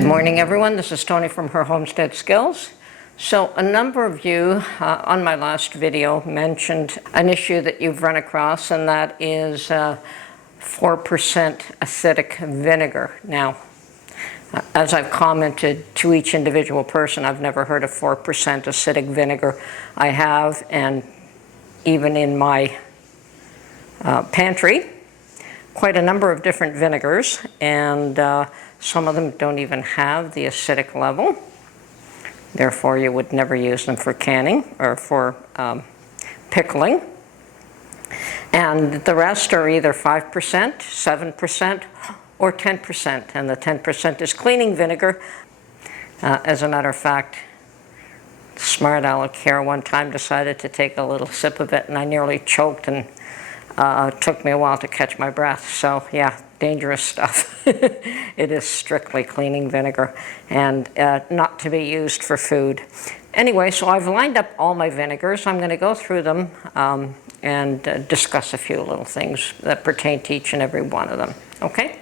Good morning, everyone. This is Tony from Her Homestead Skills. So a number of you on my last video mentioned an issue that you've run across, and that is 4% acidic vinegar. Now, as I've commented to each individual person, I've never heard of 4% acidic vinegar. I have, and even in my pantry, quite a number of different vinegars, and some of them don't even have the acidic level. Therefore, you would never use them for canning or for pickling. And the rest are either 5%, 7%, or 10%. And the 10% is cleaning vinegar. As a matter of fact, smart aleck here one time decided to take a little sip of it, and I nearly choked, and it took me a while to catch my breath. So yeah, dangerous stuff. It is strictly cleaning vinegar and not to be used for food. Anyway, so I've lined up all my vinegars. I'm going to go through them and discuss a few little things that pertain to each and every one of them. Okay?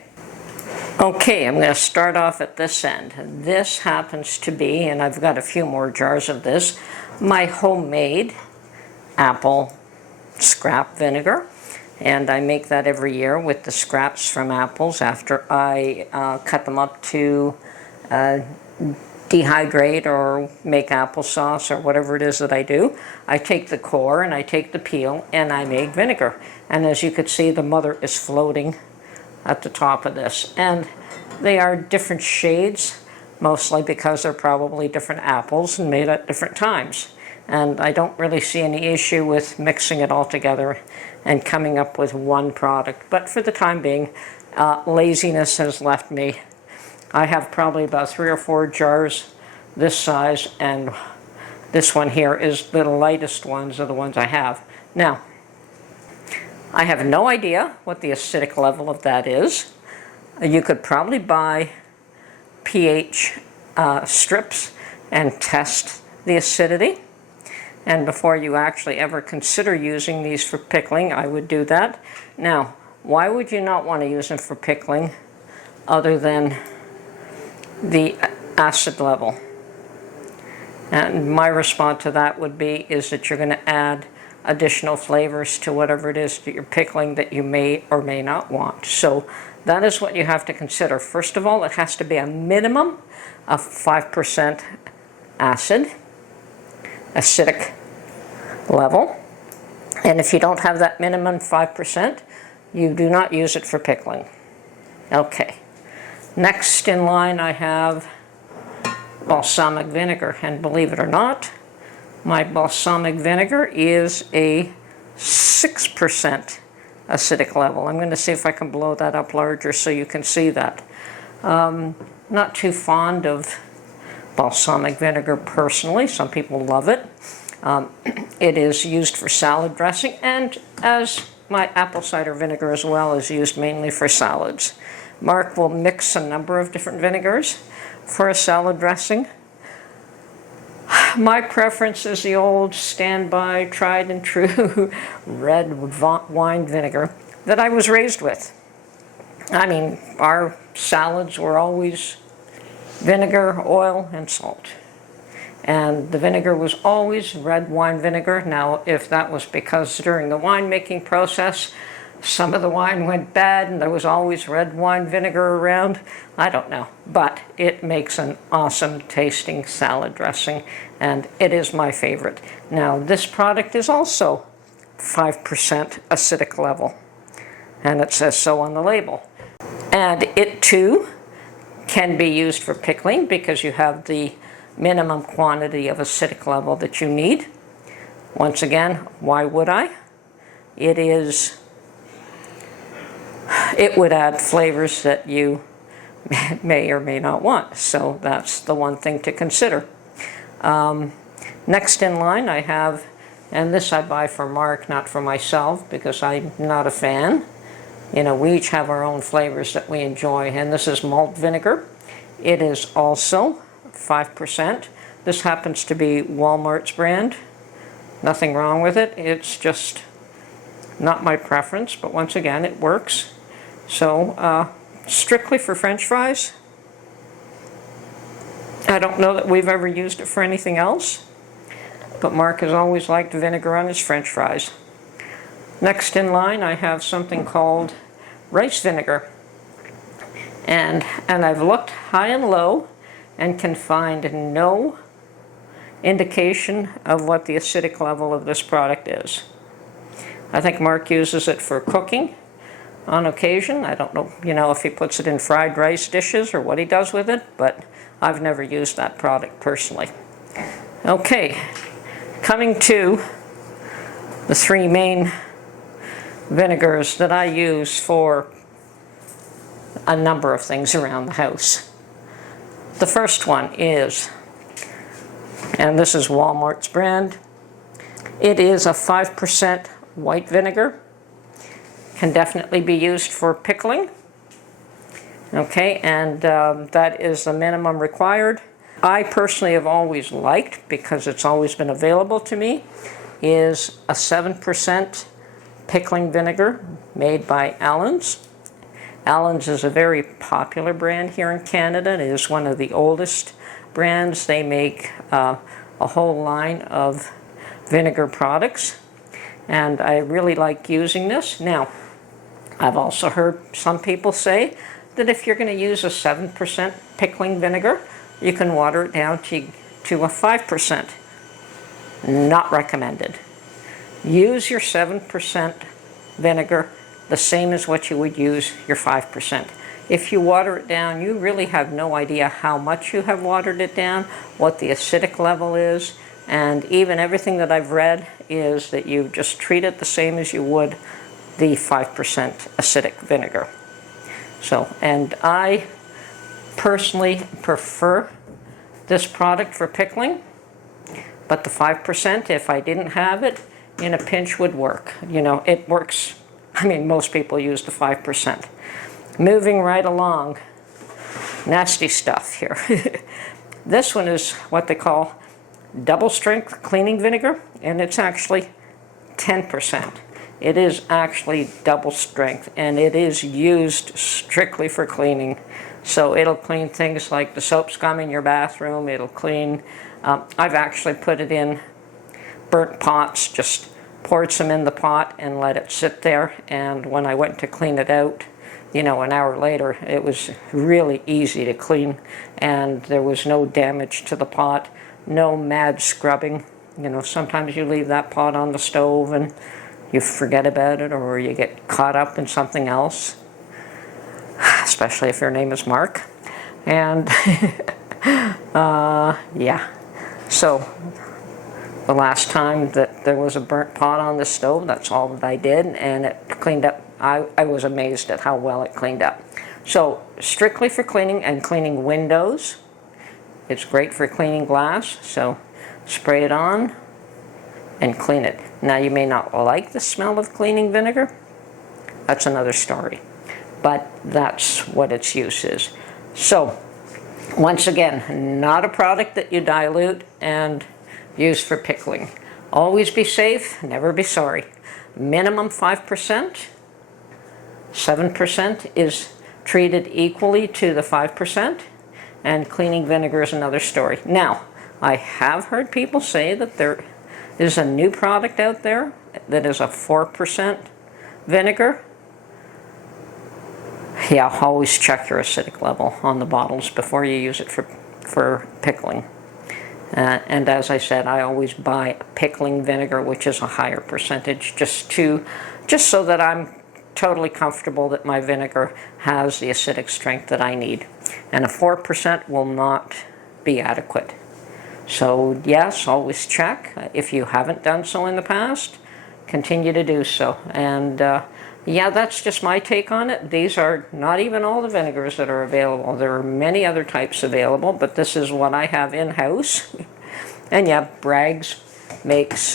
Okay, I'm going to start off at this end. This happens to be, and I've got a few more jars of this, my homemade apple scrap vinegar. And I make that every year with the scraps from apples after I cut them up to dehydrate or make applesauce or whatever it is that I do. I take the core and I take the peel and I make vinegar. And as you can see, the mother is floating at the top of this. And they are different shades, mostly because they're probably different apples and made at different times. And I don't really see any issue with mixing it all together and coming up with one product. But for the time being, laziness has left me. I have probably about 3 or 4 jars this size, and this one here is the lightest ones of the ones I have. Now, I have no idea what the acidic level of that is. You could probably buy pH strips and test the acidity. And before you actually ever consider using these for pickling, I would do that. Now, why would you not want to use them for pickling other than the acid level? And my response to that would be is that you're going to add additional flavors to whatever it is that you're pickling that you may or may not want. So that is what you have to consider. First of all, it has to be a minimum of 5% acidic level. And if you don't have that minimum 5%, you do not use it for pickling. Okay. Next in line I have balsamic vinegar. And believe it or not, my balsamic vinegar is a 6% acidic level. I'm going to see if I can blow that up larger so you can see that. Not too fond of balsamic vinegar personally. Some people love it. It is used for salad dressing, and as my apple cider vinegar as well is used mainly for salads. Mark will mix a number of different vinegars for a salad dressing. My preference is the old standby, tried and true red wine vinegar that I was raised with. I mean, our salads were always vinegar, oil, and salt. And the vinegar was always red wine vinegar. Now, if that was because during the winemaking process, some of the wine went bad and there was always red wine vinegar around, I don't know. But it makes an awesome tasting salad dressing, and it is my favorite. Now, this product is also 5% acidic level, and it says so on the label. And it too can be used for pickling because you have the minimum quantity of acidic level that you need. Once again, why would I? It would add flavors that you may or may not want. So that's the one thing to consider. Next in line I have, and this I buy for Mark, not for myself, because I'm not a fan. You know, we each have our own flavors that we enjoy, and this is malt vinegar. It is also 5%. This happens to be Walmart's brand. Nothing wrong with it. It's just not my preference, but once again, it works. So, strictly for French fries, I don't know that we've ever used it for anything else, but Mark has always liked vinegar on his French fries. Next in line, I have something called rice vinegar. And I've looked high and low and can find no indication of what the acidic level of this product is. I think Mark uses it for cooking on occasion. I don't know, if he puts it in fried rice dishes or what he does with it, but I've never used that product personally. Okay, coming to the three main vinegars that I use for a number of things around the house. The first one is, and this is Walmart's brand, it is a 5% white vinegar. Can definitely be used for pickling. Okay, and that is the minimum required. I personally have always liked, because it's always been available to me, is a 7% pickling vinegar made by Allen's. Allen's is a very popular brand here in Canada. It is one of the oldest brands. They make a whole line of vinegar products, and I really like using this. Now, I've also heard some people say that if you're going to use a 7% pickling vinegar, you can water it down to a 5%. Not recommended. Use your 7% vinegar the same as what you would use your 5%. If you water it down, you really have no idea how much you have watered it down, what the acidic level is, and even everything that I've read is that you just treat it the same as you would the 5% acidic vinegar. So, and I personally prefer this product for pickling, but the 5%, if I didn't have it, in a pinch would work. It works. I mean, most people use the 5%. Moving right along, nasty stuff here. This one is what they call double strength cleaning vinegar, and it's actually 10%. It is actually double strength, and it is used strictly for cleaning. So it'll clean things like the soap scum in your bathroom. It'll clean, I've actually put it in burnt pots, just poured some in the pot and let it sit there. And when I went to clean it out, an hour later, it was really easy to clean, and there was no damage to the pot, no mad scrubbing. Sometimes you leave that pot on the stove and you forget about it, or you get caught up in something else, especially if your name is Mark. And yeah, so the last time that there was a burnt pot on the stove, that's all that I did, and it cleaned up. I was amazed at how well it cleaned up. So strictly for cleaning and cleaning windows. It's great for cleaning glass, so spray it on and clean it. Now, you may not like the smell of cleaning vinegar. That's another story. But that's what its use is. So, once again, not a product that you dilute and use for pickling. Always be safe, never be sorry. Minimum 5%. 7% is treated equally to the 5%. And cleaning vinegar is another story. Now, I have heard people say that there is a new product out there that is a 4% vinegar. Yeah, always check your acidic level on the bottles before you use it for pickling. And as I said, I always buy pickling vinegar, which is a higher percentage, just so that I'm totally comfortable that my vinegar has the acidic strength that I need. And a 4% will not be adequate. So yes, always check. If you haven't done so in the past, continue to do so. And yeah, that's just my take on it. These are not even all the vinegars that are available. There are many other types available, but this is what I have in-house. And yeah, Bragg's makes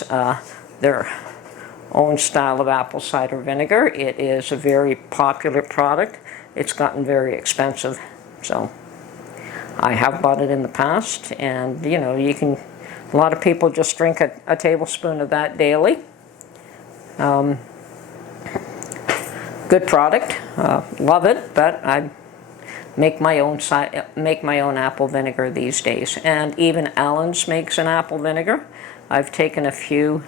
their own style of apple cider vinegar. It is a very popular product. It's gotten very expensive, so I have bought it in the past, and you can, a lot of people just drink a tablespoon of that daily. Good product, love it, but make my own apple vinegar these days. And even Allen's makes an apple vinegar. I've taken a few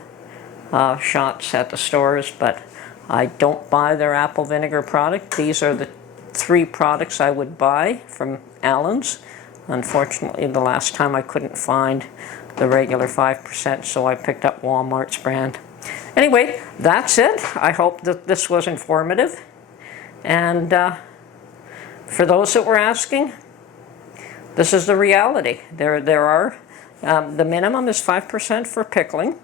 shots at the stores, but I don't buy their apple vinegar product. These are the 3 products I would buy from Allen's. Unfortunately, the last time I couldn't find the regular 5%, so I picked up Walmart's brand. Anyway, that's it. I hope that this was informative. And for those that were asking, this is the reality. There are, the minimum is 5% for pickling.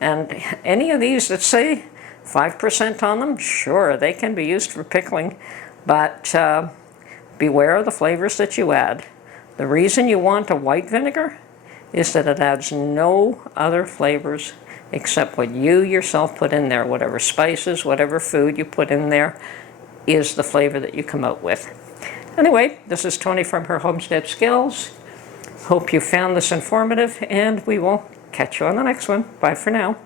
And any of these that say 5% on them, sure, they can be used for pickling. But beware of the flavors that you add. The reason you want a white vinegar is that it adds no other flavors except what you yourself put in there. Whatever spices, whatever food you put in there is the flavor that you come out with. Anyway, this is Tony from Her Homestead Skills. Hope you found this informative, and we will catch you on the next one. Bye for now.